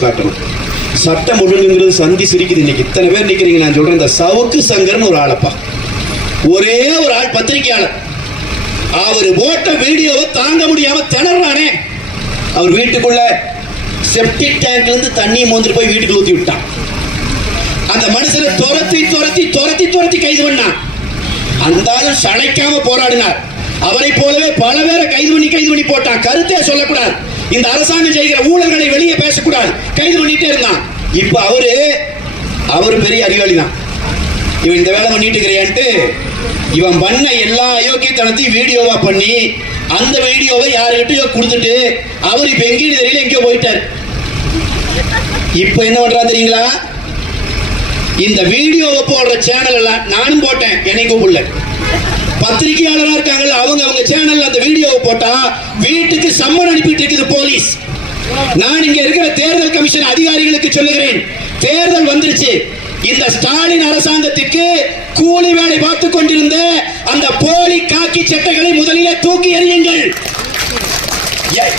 காட்டணும். சட்டம் ஒழுங்குங்கிறது சந்தி சிரிக்குது. இன்னைக்கு இத்தனை பேர் நிக்கிறீங்க. நான் சொல்றேன், இந்த சவுக்கு சங்கர்னு ஒரு ஆளப்பா, ஒரே ஒரு ஆள் பத்திரிகையாளர், அவர் போட்ட வீடியோவை தாங்க முடியாம திணறானே. அவர் வீட்டுக்குள்ள செப்டிக் டேங்க்ல இருந்து தண்ணி மோந்துட்டு போய் வீட்டுக்குள்ள ஊத்தி விட்டான். அந்த மனுஷனை துரத்தி துரத்தி துரத்தி துரத்தி கைது பண்ணான். அந்த ஆளும் சளைக்காம போராடினார். அவரை போலவே பல பேரை கைது பண்ணி போட்டான். கருத்தே சொல்லக்கூடாது, இந்த அரசாங்கம் செய்கிற ஊழல்களை வெளியே பேசக்கூடாது, கைது பண்ணிட்டே இருந்தான். இப்ப அவரு பெரிய அறிவாளி தான். இவன் இந்த வேலை பண்ணிட்டு இருக்கிறான்ட்டு இவன் பண்ண எல்லா அயோக்கியத்தனத்தையும் வீடியோவா பண்ணி அந்த வீடியோவை யாருக்கிட்டயோ கொடுத்துட்டு அவர் இப்ப எங்கேயும் தெரியல, எங்கேயோ போயிட்டார். இப்ப என்ன பண்றா தெரியுங்களா? இந்த வீடியோவை போடுற சேனல் எல்லாம் நானும் போட்டேன், என்னை கூப்பிடல. பத்திரிகையாளரா இருக்காங்கல்ல, அவங்க சேனல்ல அந்த வீடியோவை போட்டா வீட்டுக்கு சம்மன் அனுப்பிட்டு இருக்குது போலீஸ். நான் இங்க இருக்கிற தேர்தல் கமிஷன் அதிகாரிகளுக்கு சொல்லுகிறேன், தேர்தல் வந்துருச்சு. இந்த ஸ்டாலின் அரசாங்கத்துக்கு கூலி வேலை பார்த்துக் கொண்டிருந்த அந்த போலி காக்கி சட்டைகளை முதலிலே தூக்கி எறியுங்கள்.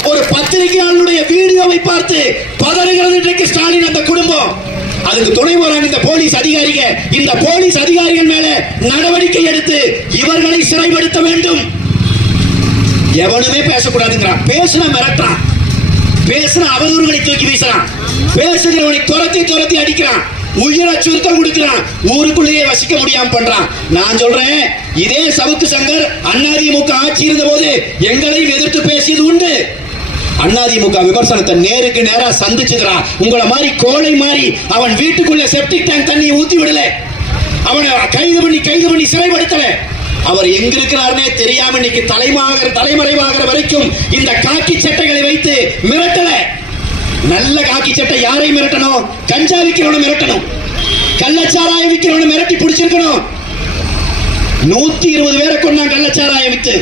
ஒரு பத்திரிகையாளருடைய வீடியோவை பார்த்து பதறுகிறது இன்றைக்கு ஸ்டாலின் அந்த குடும்பம். அதுக்கு துணை போறாங்க இந்த போலீஸ் அதிகாரிக. இந்த போலீஸ் அதிகாரிகள் மேல நடவடிக்கை எடுத்து இவர்களை சிறைப்படுத்த வேண்டும். எவனுமே பேசக்கூடாதுங்கிறான், பேசுனா மிரட்டுறான், பேசுனா அவதூறுகளை தூக்கி வீசுறான், பேசுகிறவனை துரத்தி துரத்தி அடிக்கிறான், உயிரை சுருத்தம் கொடுக்கிறான், ஊருக்குள்ளேயே வசிக்க முடியாம பண்றான். நான் சொல்றேன், இதே சவுக்கு சங்கர் அதிமுக ஆட்சி இருந்த போது எங்களையும் எதிர்த்து பேசியது உண்டு. அதிமுக விமர்சனத்தை நேருக்கு நேரா சந்திச்சுக்கிறான். உங்களை மாதிரி கோழை மாதிரி அவன் வீட்டுக்குள்ள செப்டிக் டேங்க் தண்ணியை ஊத்தி விடல, அவனை கைது பண்ணி சிறைப்படுத்தல. அவர் எங்க இருக்கிறார்னே தெரியாம இன்னைக்கு தலைமறைவாகிற வரைக்கும் இந்த காக்கி சட்டைகளை வைத்து மிரட்டல. நல்ல காக்கி சட்டை யாரை மிரட்டணும்? கஞ்சா விக்கிறவனை மிரட்டணும், கள்ளச்சாராயம் விக்கிறவனை மிரட்டி பிடிச்சிருக்கணும். 120 பேரை கொண்டான் கள்ளச்சாராயம் வித்து.